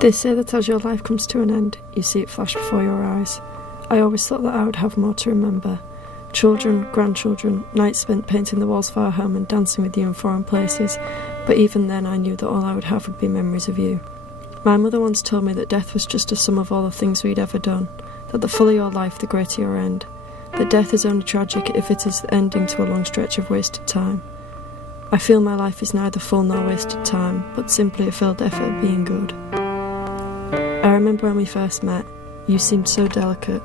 They say that as your life comes to an end, you see it flash before your eyes. I always thought that I would have more to remember. Children, grandchildren, nights spent painting the walls of our home and dancing with you in foreign places, but even then I knew that all I would have would be memories of you. My mother once told me that death was just a sum of all the things we'd ever done, that the fuller your life, the greater your end, that death is only tragic if it is the ending to a long stretch of wasted time. I feel my life is neither full nor wasted time, but simply a failed effort at being good. I remember when we first met, you seemed so delicate.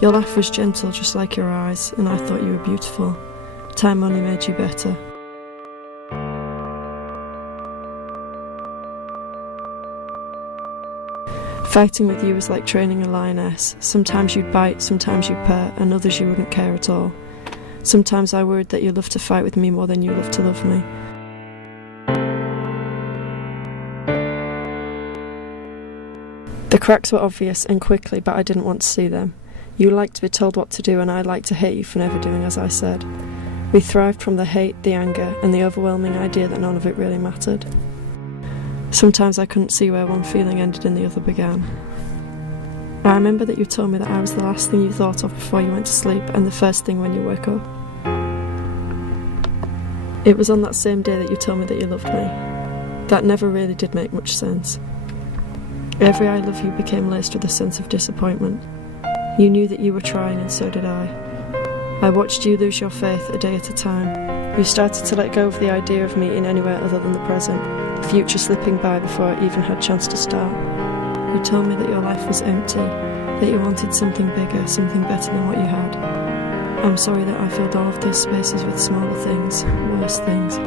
Your laugh was gentle just like your eyes, and I thought you were beautiful. Time only made you better. Fighting with you was like training a lioness. Sometimes you'd bite, sometimes you'd purr, and others you wouldn't care at all. Sometimes I worried that you loved to fight with me more than you loved to love me. The cracks were obvious and quickly, but I didn't want to see them. You liked to be told what to do, and I liked to hate you for never doing as I said. We thrived from the hate, the anger, and the overwhelming idea that none of it really mattered. Sometimes I couldn't see where one feeling ended and the other began. I remember that you told me that I was the last thing you thought of before you went to sleep, and the first thing when you woke up. It was on that same day that you told me that you loved me. That never really did make much sense. Every I love you became laced with a sense of disappointment. You knew that you were trying, and so did I. I watched you lose your faith a day at a time. You started to let go of the idea of me in anywhere other than the present, the future slipping by before it even had a chance to start. You told me that your life was empty, that you wanted something bigger, something better than what you had. I'm sorry that I filled all of those spaces with smaller things, worse things.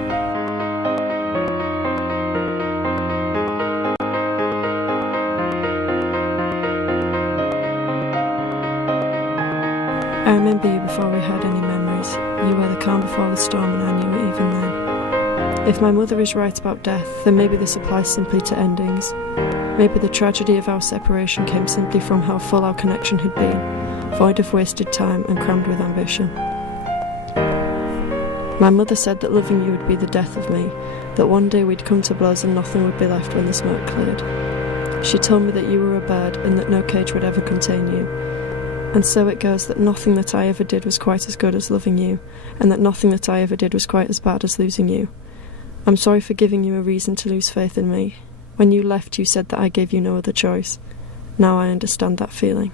I remember you before we had any memories. You were the calm before the storm, and I knew it even then. If my mother is right about death, then maybe this applies simply to endings. Maybe the tragedy of our separation came simply from how full our connection had been, void of wasted time and crammed with ambition. My mother said that loving you would be the death of me, that one day we'd come to blows and nothing would be left when the smoke cleared. She told me that you were a bird and that no cage would ever contain you. And so it goes that nothing that I ever did was quite as good as loving you, and that nothing that I ever did was quite as bad as losing you. I'm sorry for giving you a reason to lose faith in me. When you left, you said that I gave you no other choice. Now I understand that feeling.